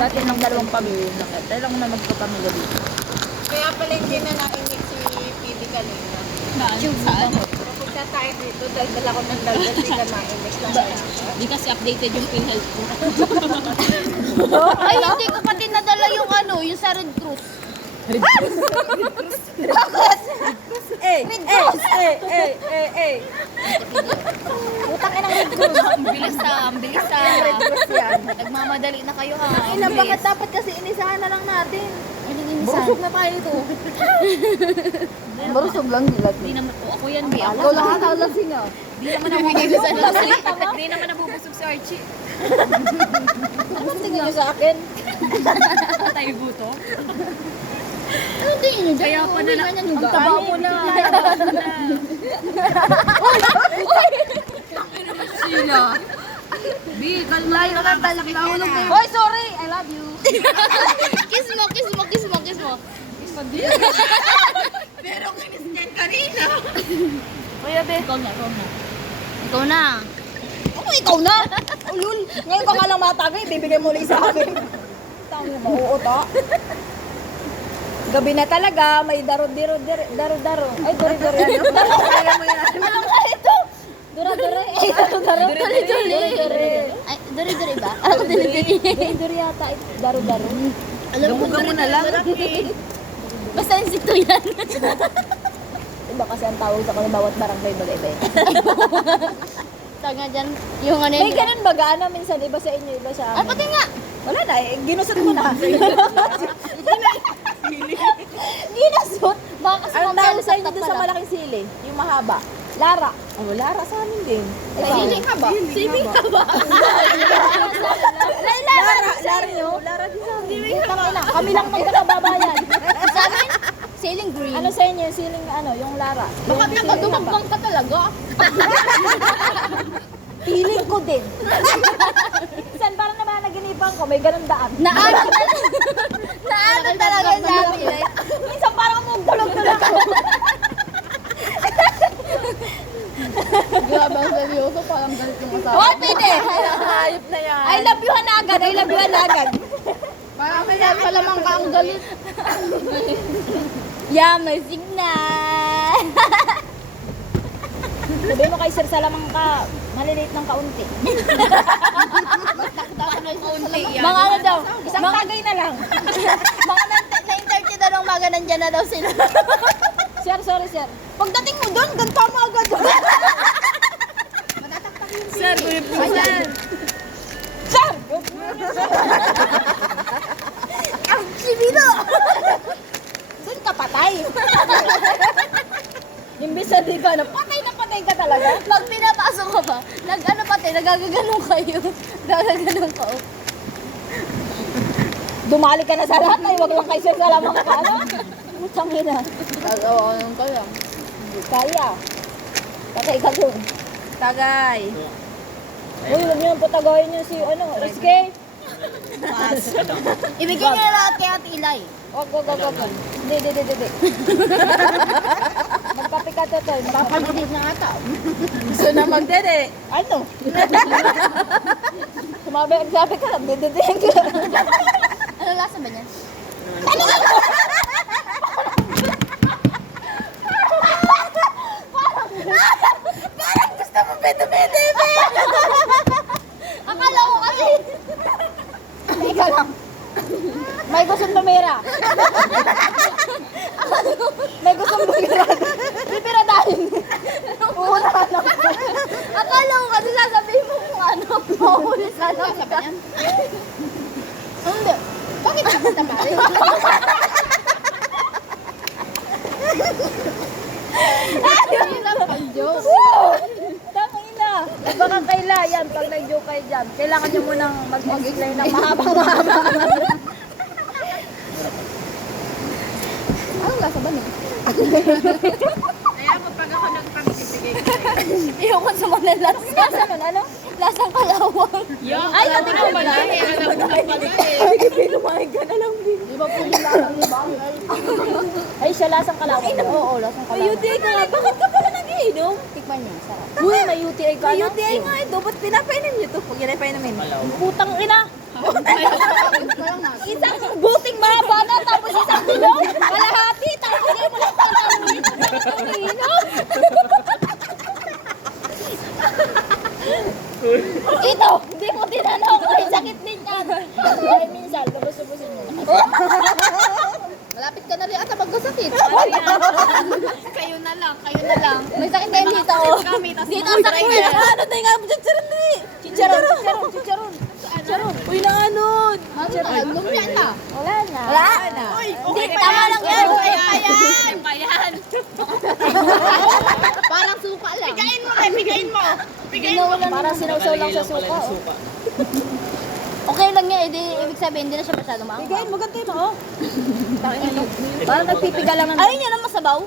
Sa atin ng dalawang pamilya lang. Tayo lang na magpapamilya dito. Kaya pala hindi na nainig si PD kanina. Saan? Kapag tayo dito, dagdala ko ng dagdag, hindi ka nainig na Di kasi updated yung PhilHealth ko. Ay, hindi ko pati nadala yung ano, yung sa Red Cross. Utang ka ng Red Cross. Ang bilis ang bilis Red Cross yan. Nagmamadali na kayo ha. Ina, bakit dapat kasi inisahan na lang natin? Busog. Busog na tayo ito. Busog lang nila. Di naman po ako yan, di ako. Ikaw lang ang lasing ah. Di naman nabubusog si Archie. Di naman nabubusog si Archie. Ano tingin niyo sa akin? Tayo buto. Ano tingin nyo dyan? Kaya pa na lang. Ang taba mo na. Sila. Bi, kalmahin ka lang. Nahulog na yun. Hoy, sorry! I love you. Kiss mo, kiss mo, kiss mo, kiss mo. Pero kinis niyan kanina. Kuya, be. Ikaw na, ikaw na. Ikaw na. Ako, ikaw na. Ulul. Ngayon ka nga lang matagay, bibigay mo ulit sa akin. Tango, mauuta. Gabi na talaga, may daro-daro. Ay, daro-daro yan. Kaya mo yan. Ano nga ito? Daro-daro. Ay, daro-daro. Daro-daro. Ay, duri-duri ba? Ako duri-duri. Daro-daro yata. Daro-daro. Alam mo, Gamuga mo na lang. basta insekto yan. Iba kasi ang tawag sa kanila bawat barangay iba-iba. Tanga dyan, yung ano May yun. ganun ba gaano minsan iba sa inyo, iba sa Ay, amin? pati nga. Wala na eh, ginusot mo na. Ginusot? Baka kasi Ang mamaya tawag sa inyo nasaktan doon sa pala. malaking sili, yung mahaba. Lara. Oh, Lara sa amin din. Siling ka ba? Siling ka ba? Lara nyo? Lara din sa amin. Kami lang magkakababayan. Sa amin, sailing green. Ano sa inyo yung siling ano, yung Lara? Baka Yung siling nakadumagpang ka talaga. Feeling ko din. Minsan parang namanaginipan ko, may ganun daan. Naano talaga yung dami. Minsan parang mugdulog-dulog ako. Grabe ang seryoso, parang galit yung asawa. Oh, pwede. Hayop na yan. I love you hanagan. I love you hanagan. Parang may palamang ka ang galit. Yeah, may signal. Sabi mo kay Sir Salamang ka, maliliit ng kaunti. Kaunti yan. Mga ano daw, isang tagay na lang. Mga 9:30 na ng umaga, nandyan na daw sila. Sir, sorry sir. Pagdating mo doon, ganta mo agad. Sir, gulipusan. Sir! Ang sibilo! Doon ka patay. Imbis na di ka na, patay ka talaga. Pag pinapasok ka ba, nag-ano pati, nagagaganong kayo. Nagagaganong ka. Oh. Dumali ka na sa lahat ay wag lang kay Sir Salamang ka ano. Putang ina. Oo, anong kaya? Hindi kaya. Patay ka doon. Tagay. Uy, huwag niyo patagayin niyo si ano, SK. Ibigay niya na lahat kay Ate Ilay. Wag. Hindi. Magpapikat ito. Papagdid na ata. Gusto na magdede. Ano? Sabi ka lang, dede ka. Ano lasa ba niyan? Parang gusto mo pete-pete. Akala ko kasi. Ika lang. May gustong tumira. May gustong tumira. Pipira dahil. Uunahan lang. Akala ko kasi sasabihin mo kung ano. Mahuli sana kita. Hindi. Bakit nakita pa rin? Hindi lang pang joke. Tangina. Baka kaila yan. Pag nag-joke kayo dyan, kailangan nyo munang mag-explain ng mahaba-mahaba. Anong lasa ba nun? Kaya kapag ako nagpag-ibigay ko Iyong ko sa mga lasa. Lasa nun, ano? Lasang kalawang. Ay, sabi ko pala eh. Alam mo na pala eh. Ay, pinumahin ka na lang din. Di ba po yung lasang iba? Ay, siya lasang kalawang. Oo, lasang kalawang. UTI ka nga. Bakit ka pala nag-iinom? Tikman niya, sarap. Uy, may UTI ka na. UTI nga ito. Ba't pinapainom niyo ito? Huwag yan ay painumin. Putang ina. Parang Kaya minsan, lubos-lubosin mo. Malapit ka na rin ata magkasakit. Kayo na lang, kayo na lang. May sakit kayo dito, oh. Dito ang sakit. Ano tayo nga, chicharon ni? Chicharon, chicharon. Uy, naanod. Lumpia na. Wala na. Hindi, tama lang yan. Bayan. Parang suka lang. Parang sinawsaw lang sa suka. Oh. Okay lang yan, ibig sabihin, hindi na siya masyado maanghang. Bigayin mo, ganti mo. Oh. Parang nagpipiga lang ang... Ayun yan ang masabaw.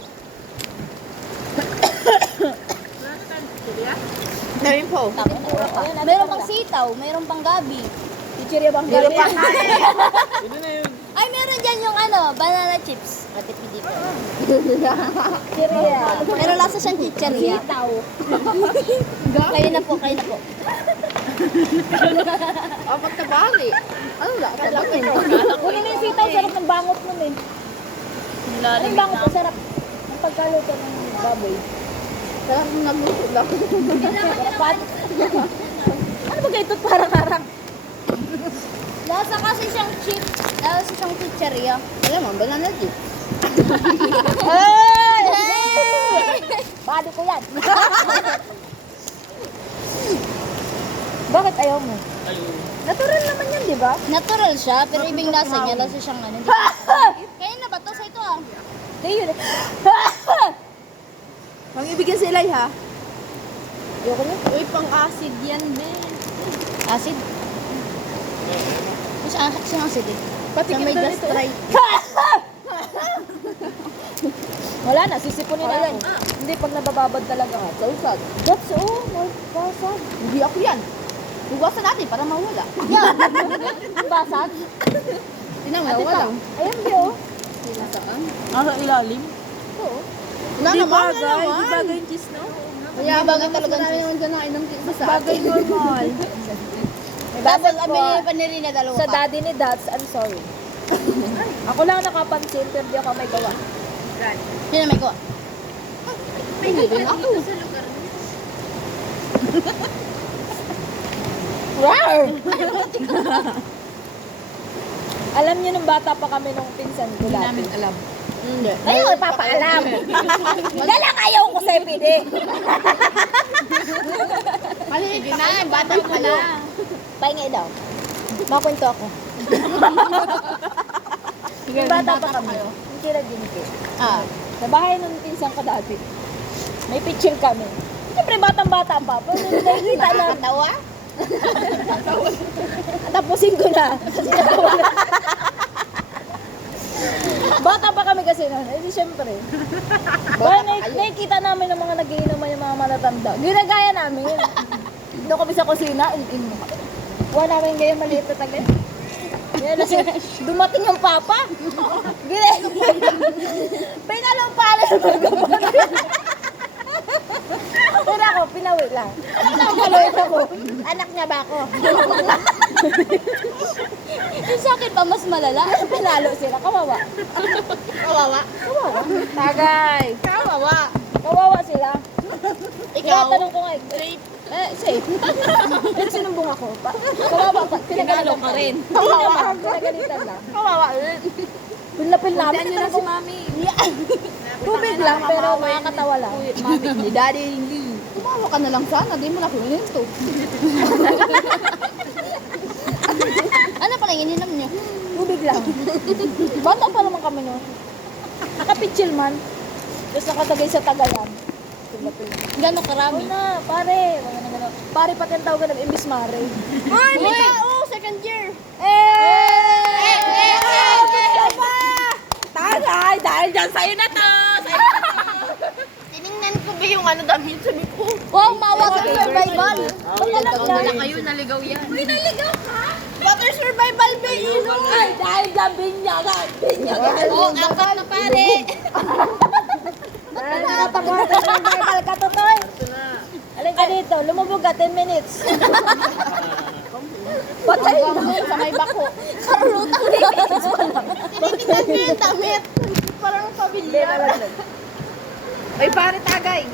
Gawin po. Meron pang sitaw, meron pang gabi. Chichirya bang galing? Ay, meron dyan yung ano, banana chips. Matipidi ko. Chichirya. Pero lasa siyang chicharia. Sitaw. Kayo na po, kayo na po. Apat na bali. Ano ba? Kunin na yung sitaw, sarap ng bangot nun eh. Ano yung bangot? Sarap. Ang pagkaluto ng baboy. Sarap mo nagluto lang. Dapat. Ano ba ito? Parang-arang. Lasa kasi siyang chip. Lasa siyang chicharia. Alam mo, banana chips. Hey! Body ko yan. Bakit ayaw mo? Natural naman yan, di ba? Natural siya, pero ibig lasa niya. Lasa siyang ano. Kaya na ba to sa ito ah? Hindi yun. Mang ibigyan si Eli, ha? Ayoko na. Uy, pang-acid yan, Ben. Acid? Siyang acid eh. Pati Sa may gastrite. Wala na, sisipunin na yan. Hindi, pag nabababad talaga ka. Salsad. That's all. Basag. Hindi ako yan. Hugasan natin para mawala. Yan. Basag. Tingnan mo, wala. Ayan, di oh. Saan? Nasa ilalim? Oo. Wala Di naman, wala bagay. Di naman. bagay yung cheese, no? Kaya bagay talaga namin ganain ng pizza sa Bagay atin. normal. Dapat kami po, panili na dalawa sa pa. daddy ni Dats, I'm sorry. Ako lang nakapansin, pero di ako may gawa. Sino may kuha? Hindi rin ako. Wow! Alam niyo nung bata pa kami nung pinsan ko Hindi dati. namin alam. Hindi. Ayaw, ipapaalam. Dalang ayaw ko sa EPD. Maliit pa kayo, bata pa lang. Paingay daw. Makwento ako. Nung bata pa kami, hindi nag-ginigit. Sa bahay nung pinsan ko dati, may pitching kami. Siyempre, batang-bata pa. Pero nung nakikita na, Nakakatawa? tapusin ko na. Kasi nawala. Bata pa kami kasi noon. Eh, di syempre. Nakikita namin ng mga nagiinuman yung mga matatanda. Ginagaya namin. Doon kami sa kusina, in-in mo kami. Wala namin ganyan maliit na tagal. Yan, kasi dumating yung papa. Pinalong pala yung magkapatid. Pero ako, pinawi lang. Pinawi ako. Anak niya ba ako? Yung sakit pa mas malala. Pinalo sila. Kawawa. Kawawa. Kawawa. Tagay. Kawawa. Kawawa sila. Ikaw? Tanong ko nga. Safe. Pero sinumbong ako. Kawawa pa. Pinagalo ka rin. Kawawa. Pinagalitan lang. Kawawa. Pinlapin namin. Saan nyo na si Mami? Tubig lang, pero makakatawa lang. Mami ni Daddy Lee. Kumawa ka na lang sana, di mo na kunin to. Ano pala yung ininom niyo? Tubig lang. Bata pa naman kami noon. Nakapitchil man. Tapos nakatagay sa Tagayan. Pinlapin. Gano'ng karami? Ano na, pare. Wala na gano'n. Pare pa ang tawag ng imbis mare. Ay, may tao! Second year! Tagay! Dahil dyan sa'yo na to! Tinignan ko ba yung ano damit sabi ko? Wow, mawa sa survival! Kayo, naligaw yan. Uy, Water survival ba yun? Ay, dahil dyan binyagan. Binyagan. Oo, apat na pare. Nakapagawa ka ng Bible ka, Totoy. Alin ka dito, lumubog ka, 10 minutes. Patay na. Sa may bako. Karulutang minutes pa lang. Tinitignan ko yung damit. Parang pamilya. Ay, pare tagay!